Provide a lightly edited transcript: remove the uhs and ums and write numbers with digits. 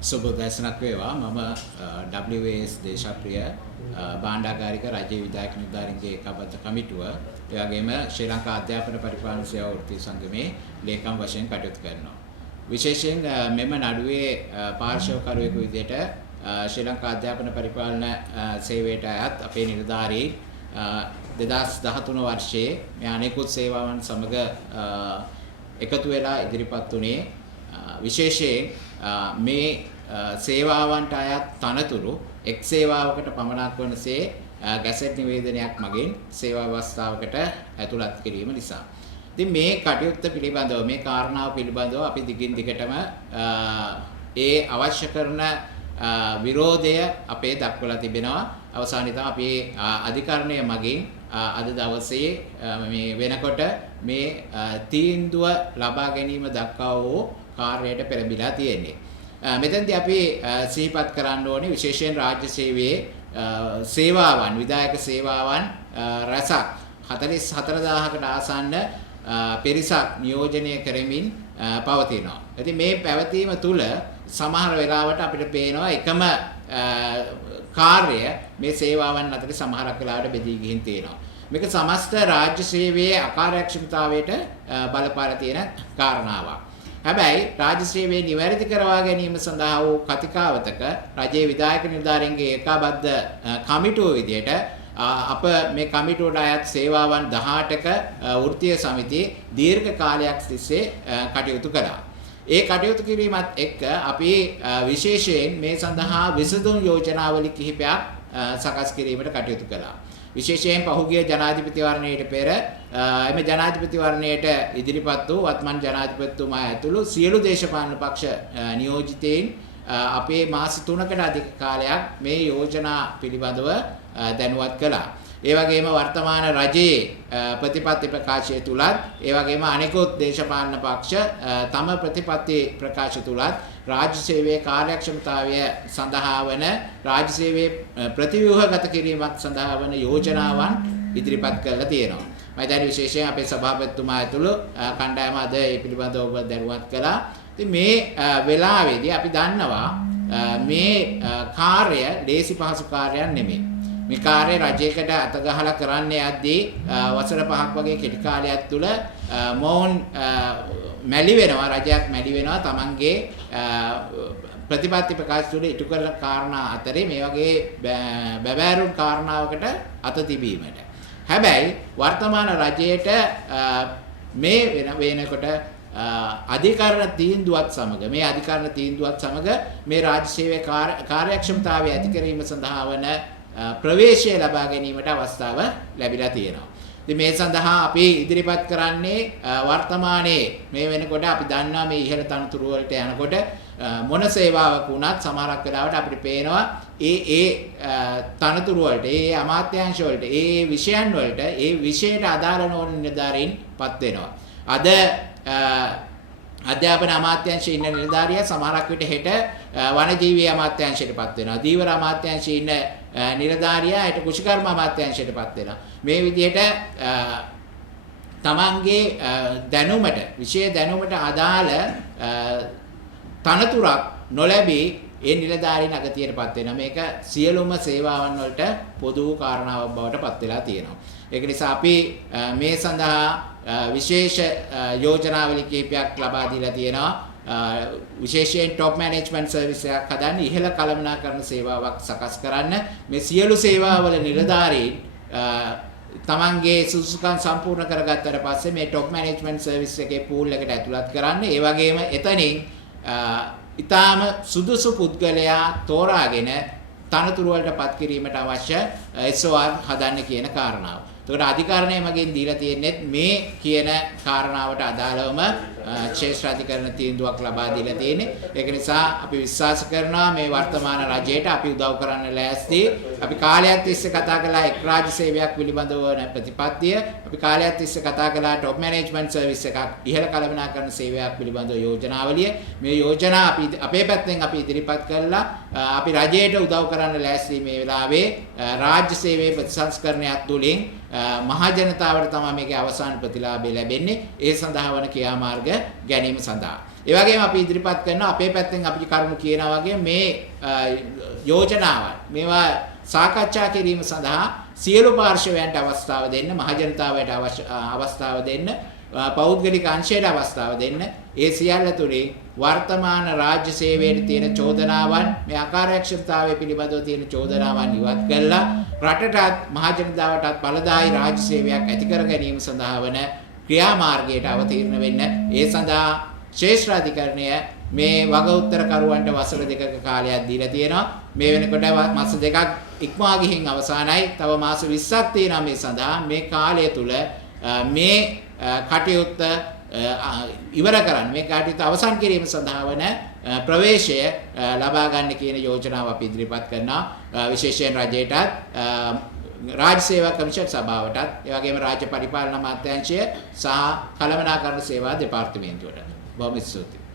සුබෝදෑසනක් වේවා මම WAS දේශප්‍රිය භාණ්ඩාගාරික රාජ්‍ය විධායක නිලධාරීන්ගේ ඒකාබද්ධ කමිටුව ඒ වගේම ශ්‍රී ලංකා අධ්‍යාපන පරිපාලන සේවා වෘත්තීය සංගමේ ලේකම් වශයෙන් කටයුතු කරනවා. විශේෂයෙන් මෙම නඩුවේ පාර්ශවකරුවෙකු විදිහට ශ්‍රී ලංකා අධ්‍යාපන පරිපාලන සේවයට අයත් අපේ නිලධාරී 2013 වර්ෂයේ මේ අනෙකුත් සේවාවන් සමග එකතු වෙලා ඉදිරිපත් වුණේ විශේෂයෙන් මේ සේවාවන්ට අයත් තනතුරු එක් සේවාවකට පමණක් වනසේ ගැසට් නිවේදනයක් මගින් සේවා අවස්ථාවකට ඇතුළත් කිරීම නිසා. ඉතින් මේ කටයුත්ත පිළිබඳව මේ කාරණාව පිළිබඳව අපි දිගින් දිගටම ඒ අවශ්‍ය කරන විරෝධය අපේ දක්වලා තිබෙනවා. අවසානයේ තමයි අපි අධිකරණය මගින් අද දවසේ මේ වෙනකොට මේ තීන්දුව ලබා ගැනීම දක්වා වූ කාර්යයට පෙරඹිලා තියෙන්නේ. මෙතෙන්දී අපි සිහිපත් කරන්න ඕනේ විශේෂයෙන් රාජ්‍ය සේවයේ සේවාවන් විධායක සේවාවන් රැසක් 44000කට ආසන්න පිරිසක් නියෝජනය කරමින් පවතිනවා. ඉතින් මේ පැවතීම තුළ සමහර වෙලාවට අපිට පේනවා එකම කාර්ය මේ සේවාවන් අතර සමහරක් වෙලාවට බෙදී ගිහින් තියෙනවා. මේක සමස්ත රාජ්‍ය සේවයේ අකාර්යක්ෂමතාවයට බලපාලා තියෙන කාරණාවක්. හැබැයි රාජ්‍ය සේවයේ නිවැරදි කරවා ගැනීම සඳහා වූ කතිකාවතක රජයේ විධායක නිලධාරීන්ගේ ඒකාබද්ධ කමිටුව විදියට අප මේ කමිටුවට අයත් සේවාවන් 18ක වෘත්තීය සමිතිය දීර්ඝ කාලයක් තිස්සේ කටයුතු කළා. ඒ කටයුතු කිරීමත් එක්ක අපි විශේෂයෙන් මේ සඳහා විසඳුම් යෝජනාවලි කිහිපයක් සකස් කිරීමට කටයුතු කළා. විශේෂයෙන් පහුගිය ජනාධිපතිවරණයට පෙර එම ජනාධිපතිවරණයට ඉදිරිපත් වූ වත්මන් ජනාධිපතිතුමා ඇතුළු සියලු දේශපාලන පක්ෂ නියෝජිතයින් අපේ මාස 3කට අධික කාලයක් මේ යෝජනා පිළිබඳව දැනුවත් කළා. ඒ වගේම වර්තමාන රජයේ ප්‍රතිපත්ති ප්‍රකාශය තුලත් ඒ වගේම අනෙකුත් දේශපාලන පක්ෂ තම ප්‍රතිපත්ති ප්‍රකාශ තුලත් රාජ්‍ය සේවයේ කාර්යක්ෂමතාවය සඳහා වන රාජ්‍ය සේවයේ ප්‍රතිව්‍යුහගත කිරීමක් සඳහා වන යෝජනාවන් ඉදිරිපත් කරලා තියෙනවා. මම දැන් විශේෂයෙන් අපේ සභාපතිතුමා ඇතුළු කණ්ඩායම අද ඒ පිළිබඳව ඔබ දැනුවත් කළා. ඉතින් මේ වෙලාවේදී අපි දන්නවා මේ කාර්ය ලේසි පහසු කාර්යයක් නෙමෙයි. මේ කාර්ය රජයකට අත ගහලා කරන්න යද්දී වසර 5ක් වගේ කෙටි කාලයක් තුල මොවුන් මැලි වෙනවා රජයක් මැලි වෙනවා Tamanගේ ප්‍රතිපත්ති ප්‍රකාශ තුළ ඉටු කරන කාරණා අතරේ මේ වගේ බැබෑරුම් කාරණාවකට අත තිබීමට. හැබැයි වර්තමාන රජයට මේ වෙනකොට අධිකරණ තීන්දුවත් සමග මේ අධිකරණ තීන්දුවත් සමග මේ රාජ්‍ය සේවයේ කාර්යක්ෂමතාවය ඇති කිරීම සඳහා වන ප්‍රවේශය ලබා ගැනීමට අවස්ථාව ලැබිලා තියෙනවා. ඉතින් මේ සඳහා අපි ඉදිරිපත් කරන්නේ වර්තමානයේ මේ වෙනකොට අපි දන්නවා මේ ඉහළ තනතුරු වලට යනකොට මොන සේවාවක් වුණත් සමහරක් වෙලාවට අපිට පේනවා ඒ තනතුරු වලට ඒ අමාත්‍යාංශ වලට ඒ විෂයන් වලට ඒ විෂයට අදාළ නොවන නිලධාරීන්පත් වෙනවා. අද අධ්‍යාපන අමාත්‍යාංශයේ ඉන්න නිලධාරියා සමහරක් විට හෙට වනජීවී අමාත්‍යාංශයටපත් වෙනවා. දීවර අමාත්‍යාංශයේ ඉන්න නිලධාරියා හෙට කුෂිකර්ම අමාත්‍යාංශයටපත් වෙනවා. මේ විදිහට තමන්ගේ දැනුමට විෂය දැනුමට අදාළ තනතුරක් නොලැබී ඒ නිලධාරීන් අගතියටපත් වෙනවා. මේක සියලුම සේවාවන් වලට පොදු කාරණාවක් බවට පත් වෙලා තියෙනවා. ඒක නිසා අපි මේ සඳහා විශේෂ යෝජනාවලි කිහිපයක් ලබා දීලා තියෙනවා. විශේෂයෙන් টপ මැනේජ්මන්ට් සර්විස් එකක් හදන්න ඉහළ කළමනාකරණ සේවාවක් සකස් කරන්න මේ සියලු සේවාවල නිලධාරීන් තමන්ගේ සුසුකම් සම්පූර්ණ කරගත්තට පස්සේ මේ টপ මැනේජ්මන්ට් සර්විස් එකේ පූල් එකට ඇතුළත් කරන්න. ඒ වගේම එතනින් ඊටාම සුදුසු පුද්ගලයා තෝරාගෙන තනතුරු වලට පත් කිරීමට අවශ්‍ය SOR හදන්න කියන කාරණාව. එතකොට අධිකරණය මගින් දීලා තියෙන්නේ මේ කියන කාරණාවට අදාළවම ශ්‍රේෂ්ඨ අධිකරණ තීන්දුවක් ලබා දීලා තියෙන්නේ. ඒක නිසා අපි විශ්වාස කරනවා මේ වර්තමාන රජයට අපි උදව් කරන්න ලෑස්ති. අපි කාලයක් තිස්සේ කතා කළා එක් රාජ්‍ය සේවයක් පිළිබඳව වන ප්‍රතිපත්තිය. අපි කාලයක් තිස්සේ කතා කළා টপ මැනේජ්මන්ට් සර්විස් එකක් ඉහළ කළමනාකරණ සේවයක් පිළිබඳව යෝජනාවලිය. මේ යෝජනා අපි අපේ පැත්තෙන් අපි ඉදිරිපත් කළා. අපි රජයට උදව් කරන්න ලෑස්ති මේ වෙලාවේ රාජ්‍ය සේවයේ ප්‍රතිසංස්කරණයක් තුලින් මහා ජනතාවට තමයි මේකේ අවසාන ප්‍රතිලාභය ලැබෙන්නේ. ඒ සඳහා වන ක්‍රියාමාර්ග ගැනීම සඳහා. ඒ වගේම අපි ඉදිරිපත් කරන අපේ පැත්තෙන් අපි කරුණු කියනවා වගේ මේ යෝජනාවන් මේවා සාකච්ඡා කිරීම සඳහා සියලු පාර්ශවයන්ට අවස්ථාව දෙන්න, මහ ජනතාවට අවස්ථාව දෙන්න, පෞද්ගලික අංශයට අවස්ථාව දෙන්න. ඒ සියල්ල තුළින් වර්තමාන රාජ්‍ය සේවයේ තියෙන චෝදනාවන්, මේ අකාර්යක්ෂමතාවය පිළිබඳව තියෙන චෝදනාවන් ඉවත් කළා රටටත් මහ ජනතාවටත් ඵලදායී රාජ්‍ය සේවයක් ඇති කර ගැනීම සඳහා වන ක්‍රියාමාර්ගයට අවතීර්ණ වෙන්න. ඒ සඳහා ශ්‍රේෂ්ඨ අධිකරණය මේ වග උත්තරකරුවන්ට වසර 2ක කාලයක් දීලා තියෙනවා. මේ වෙනකොට මාස 2ක් ඉක්මවා ගිහින් අවසానයි. තව මාස 20ක් තියෙනවා මේ සඳහා. මේ කාලය තුල මේ කටයුත්ත ඉවර කරන්න, මේ කටයුත්ත අවසන් කිරීම සඳහා වන ප්‍රවේශය ලබා ගන්න කියන යෝජනාව අපි ඉදිරිපත් කරනවා. විශේෂයෙන් රජයටත්, රාජ්‍ය සේවා කමිෂන් සභාවටත්, ඒ වගේම රාජ්‍ය පරිපාලන අමාත්‍යාංශය සහ කළමනාකරණ සේවා දෙපාර්තමේන්තුවට. බොහොම ස්තුතියි.